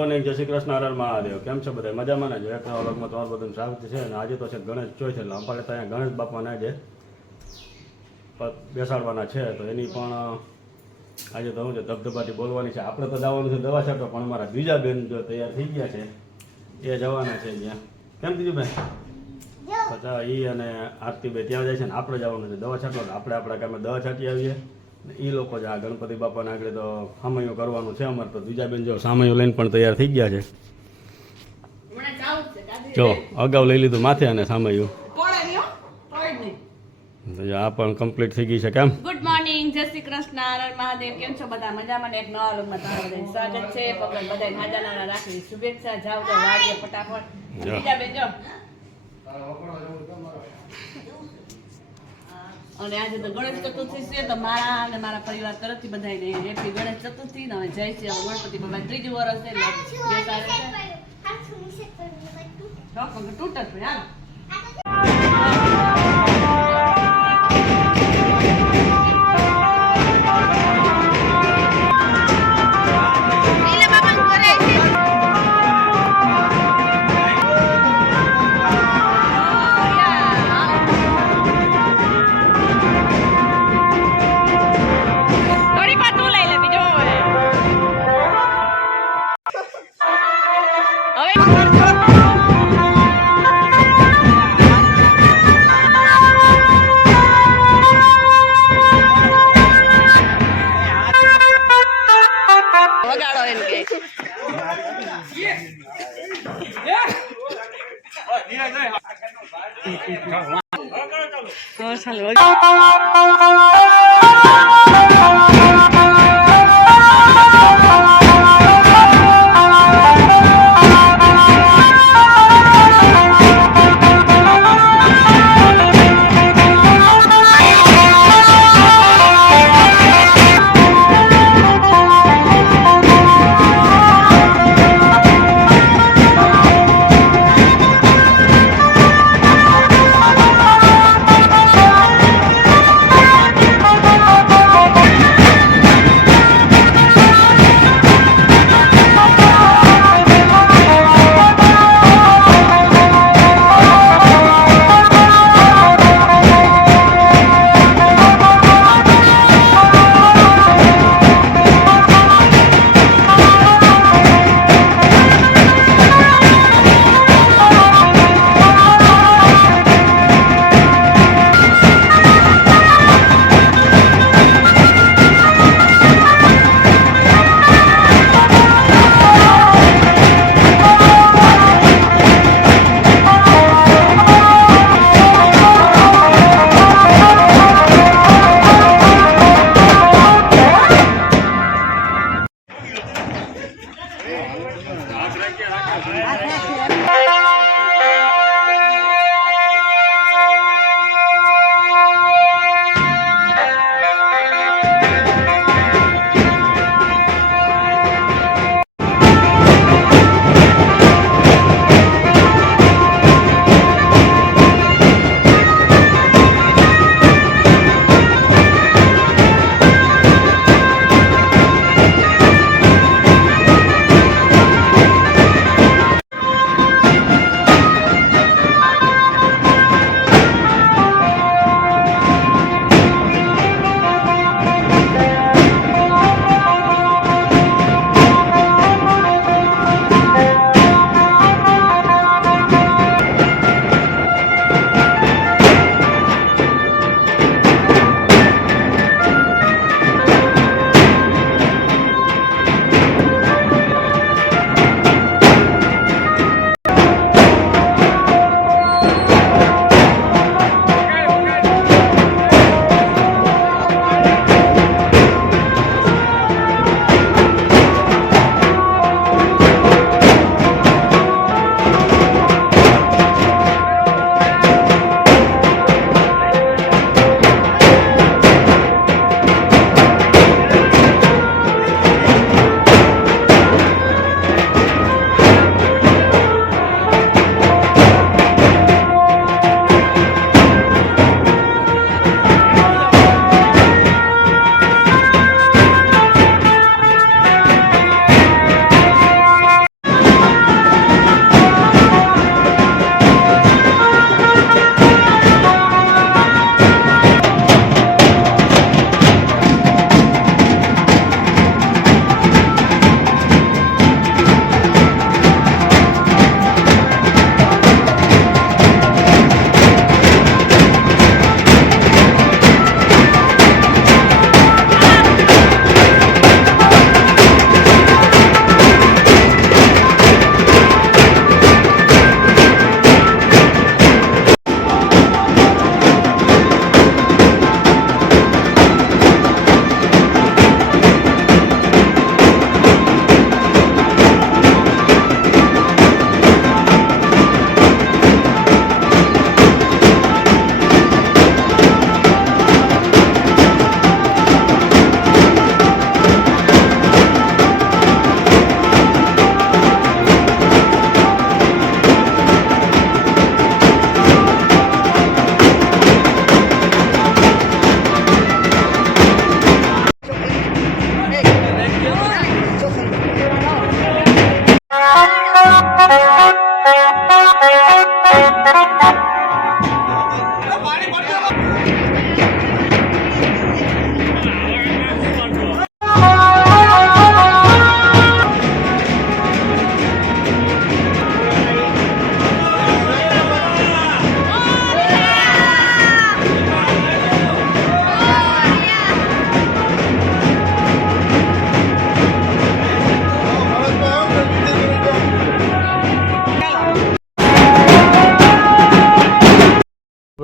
Morning, જય શ્રી કૃષ્ણ, હર હર મહાદેવ. કેમ છો બધા? મજામાં ને? જો એક નવા વ્લોગમાં તમારું બધું સ્વાગત છે. અને આજે તો છે ગણેશ ચોથ, એટલે અમારે તો અહીંયા ગણેશ બાપાને આજે બેસાડવાના છે. તો એની પણ આજે તો હું છે ધબધબાટી બોલવાની છે. આપણે તો જવાનું છે દવા છાંટો, પણ અમારા બીજા બેન જો તૈયાર થઈ ગયા છે, એ જવાના છે ત્યાં. કેમ કીધું ભાઈ? પછી એ અને આરતીભાઈ ત્યાં જાય છે ને આપણે જવાનું છે દવા છાંટવા. આપણે આપણા કામે દવા છાંટી આવીએ. એ લોકો જ આ ગણપતિ બાપાને આગળ તો સામૈયું કરવાનું છે અમારે. તો બીજા બેન જો સામૈયું લઈને પણ તૈયાર થઈ ગયા છે. જો અગાઉ લઈ લીધું માથે અને સામૈયું આ પણ કમ્પ્લીટ થઈ ગઈ છે. કેમ? ગુડ મોર્નિંગ, જય શ્રી કૃષ્ણ, હર હર મહાદેવ. કેમ છો બધા? મજામાં ને? એક નવા વ્લોગમાં તમારું બધાનું સ્વાગત છે. પગલ બધાય નાના રાખી શુભેચ્છા. જાવ તો વાડીએ ફટાફટ. બીજા બેન જો અને આજે તો ગણેશ ચતુર્થી છે, તો મારા અને મારા પરિવાર તરફથી બધાને હેપી ગણેશ ચતુર્થી. હવે જય શ્રી રામ. ગણપતિ બાપા ત્રીજું વર્ષ છે એટલે તૂટત ભાઈ.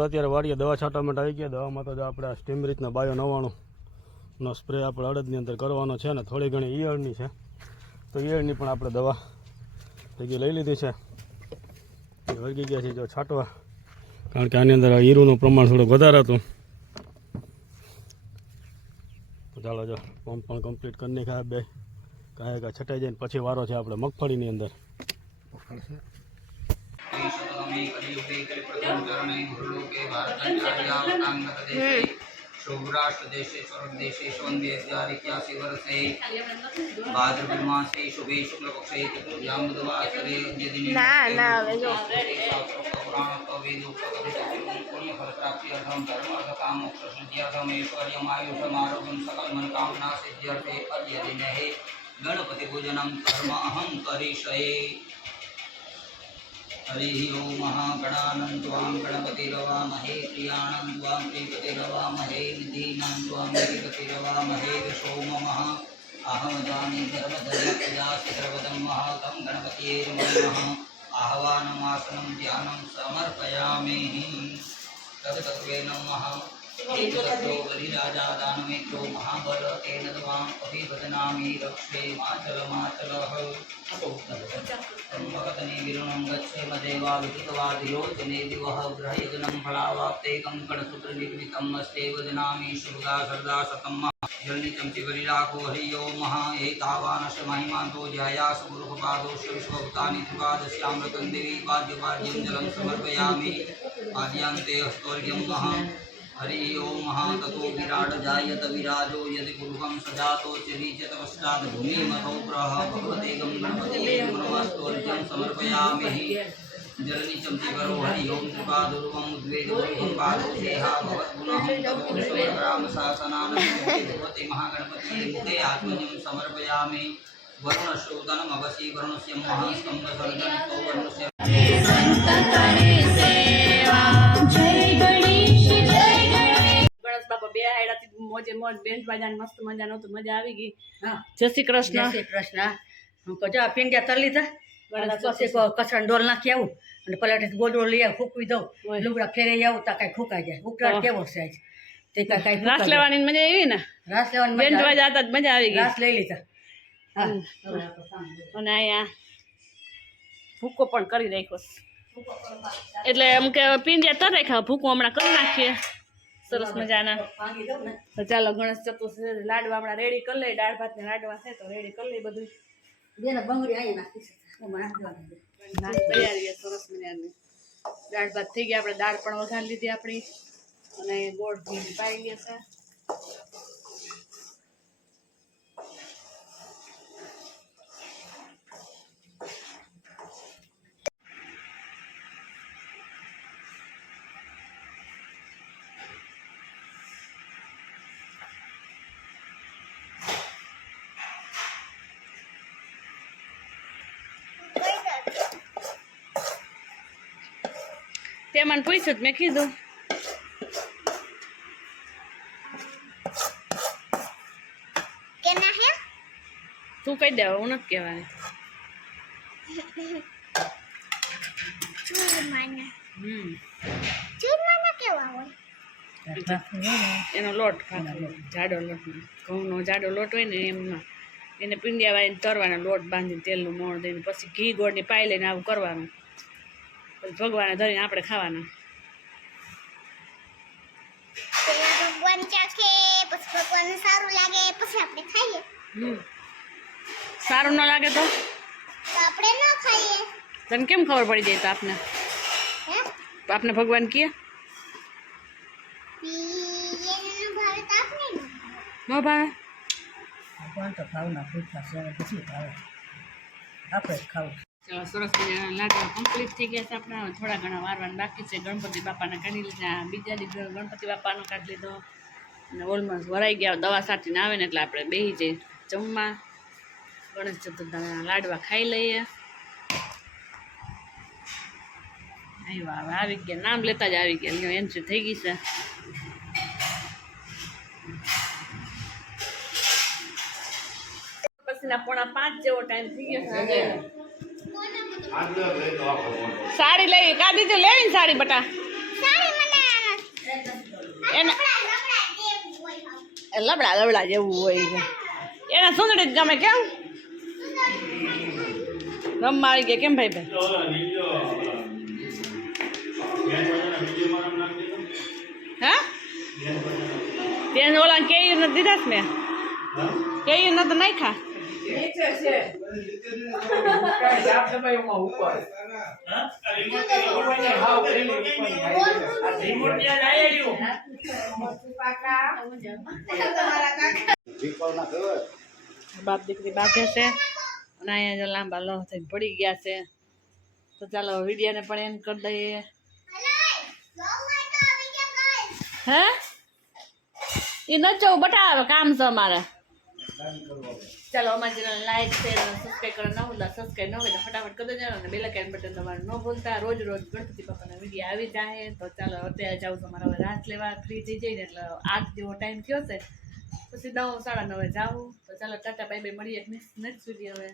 અત્યારે વાડીએ દવા છાંટવા માટે આવી ગયા. દવામાં તો જો આપણે આ સ્ટીમરીચના બાયો 99નો સ્પ્રે આપણે અડદની અંદર કરવાનો છે ને થોડી ઘણી ઈયળની છે, તો ઈયળની પણ આપણે દવા ભેગી લઈ લીધી છે. એ વળગી ગયા છે જો છાંટવા, કારણ કે આની અંદર હીરુનું પ્રમાણ થોડુંક વધારે હતું. ચાલો જો પંપ પણ કમ્પ્લીટ કરી નાખ્યા. બે કાંઈ છટાઈ જાય ને પછી વારો છે આપણે મગફળીની અંદર. सौराष्ट्र देशे स्वर्ग देशे स्वंदे 81 वर्षे भाद्रपद मासे शुभे शुक्ल पक्षे चतुर्थ्यां बुधवासरे यदिने पुराण वेदो पुण्य फल प्राप्ति अर्थम धर्म अर्थ काम मोक्ष सिद्ध्यर्थम ऐश्वर्यम आयुषम आरोग्यम सकल मन कामना सिद्ध्यर्थे अद्य दिने गणपति पूजनम कर्म अहं करिष्ये. हरि ओम महागणानन्त्वां गणपतिरवामहे प्रियाणन्त्वां प्रियपतिरवामहे निधीनान्त्वां निधिपतिरवामहे सोममः अहमजामि धर्मधर्मप्रजासि सर्वदं महातं गणपतये नमः. आह्वानमासनं ध्यानं समर्पयामि. तदतत्वे नमः. एकतत्रो बलिराजा दानमेत्रो महाबल तेन त्वाम् अभिवदनामि रक्षे माचलमाचलः. भगतने विरुणं गच्छेम देवा विहितवादिरोचने दिवः गृहयजनं फलावाप्ते कङ्कणसूत्रनिर्मितम् अस्ते वदनामि शुभगा सरदा शतम्. जलनिचं चिवरिराको हरि ओं महा एतावानस्य महिमान्तो ध्यायास गुरुपादोष्य विश्वभूतानि त्रिपादस्यामृतं देवी वाद्यवाद्यं जलं समर्पयामि. आद्यान्ते हस्तोर्घ्यं महा. हरि ओम महा ततो विराट जायत विराजो यदि पूर्वं सजातो चरीचत पश्चात् भूमिमथो प्रह भगवते गं गणपतये नमस्तोर्घ्यं समर्पयामि. जलनिचं चिवरो हरि ओम त्रिपादुर्वं उद्वेदुर्वं पादो सेहा भवद्गुणः ततो समर्पयामि. भगवते महागणपतये मुखे आत्मजं समर्पयामि. वरुणश्रोतनमवसि वरुणस्य महास्कन्दसर्जनितो वरुणस्य મોજે મોજ બેન બાજાને મસ્ત મજાનો તો મજા આવી ગઈ. જય શ્રી કૃષ્ણ. જય શ્રી કૃષ્ણ. હું કહું જો પીંડિયા તરી લીધા, પછી કચરા ડોલ નાખી આવું અને પલાટી ગોળો લઈ આવું, ફૂકવી દઉં, લુગડા ફેરાઈ આવું તો કાંઈ ફૂંકાઈ જાય. ઉકળાટ કેવો છે આજ? તે કાંઈ રાસ લેવાની મજા આવી ને? રાસ લેવાની બેન બાજા હતા મજા આવી ગઈ. રાસ લઈ લીધા. હા, અને અહીંયા ભૂકો પણ કરી રાખ્યો એટલે એમ કે પીંડિયા તર રાખ્યા, ભૂકો હમણાં કરી નાખીએ સરસ મજાના. તો ચાલો ગણેશ ચતુર્થી લાડવા હમણાં રેડી કરી લઈએ. દાળ ભાત ને લાડવા છે તો રેડી કરી લઈએ બધું. બેન બંગડી અહીંયા નાખી તૈયારી સરસ મજાની. દાળ ભાત થઈ ગયા, આપણે દાળ પણ વઘારી લીધી આપણી અને ગોળ ઘી પાઈ ગયા છે. તે મને પૂછ્યું મેં કીધું તું કહી દેવા, હું નથી કહેવાની. એનો લોટ જાડો લોટ, ઘઉંનો જાડો લોટ હોય ને એમનો એને પીંડિયા વાળીને તરવાનો, લોટ બાંધીને તેલનું મોણ દઈને પછી ઘી ગોળની પાઈ લઈને આવું કરવાનું. પછી ભગવાને ધરીને આપણે ખાવાના. ભગવાન ચાખે પછી ભગવાનને સારું લાગે પછી આપણે ખાઈએ. સારું ન લાગે તો આપણે ન ખાઈએ. તને કેમ ખબર પડી જાય? તો આપને હે આપને ભગવાન કહે એને ભાવે તો આપણે ન ભાવે. ભગવાન તો ખાવના ભૂખા છે, પછી ખાવે, આપણે જ ખાવું. ચાલો સરસ મજાના લાડવા કમ્પ્લીટ થઈ ગયા છે આપણા. થોડા ઘણા વારવાના બાકી છે. ગણપતિ બાપાને કાઢી લીધા, બીજા દિવસે ગણપતિ બાપાનો કાઢી લીધો અને ઓલમોસ્ટ ભરાઈ ગયા. દવા સાટીને આવે ને એટલે આપણે બેસી જઈએ જમવા. ગણેશ ચતુર્થીના લાડવા ખાઈ લઈએ. આવ્યા હવે આવી ગયા, નામ લેતા જ આવી ગયા. એન્ટ્રી થઈ ગઈ છે. પછીના 4:45 જેવો ટાઈમ થઈ ગયો છે. સાડી લેવી કાઢી તો લેવી ને સાડી બટા. સાડી મને લબડા જેવું હોય છે એના સુંદરી જ ગમે કેમ રમવા આવી ગયા કેમ ભાઈ ભાઈ હા બેન ઓલા કેરી નથી દીધા છે મેં કેરી નથી નાખ્યા બાપ દીકરી બાપે છે અને અહીંયા જો લાંબા લોહ થઈને પડી ગયા છે તો ચાલો વિડીયોને પણ એન્ડ કરી દઈએ હે એ ન જવું બટા કામ છે અમારે ચાલો અમારી ચેનલ લાઈક શેર અને સબસ્ક્રાઈબ કરો ન ભૂલતા સબસ્ક્રાઈબ ન હોય તો ફટાફટ કરી દેજો અને બેલ આઇકન બટન તમારે ન ભૂલતા રોજ ગણપતિ બાપાના વિડીયો આવી જાય તો ચાલો અત્યારે જાઉં છું મારા હવે રાત લેવા ફ્રી થઈ જઈને એટલે 8 જેવો ટાઈમ થયો છે પછી 9 સાડા 9 જાઉં તો ચાલો ટાટા બાય બાય મળીએ નેક્સ્ટ વિડીયો હવે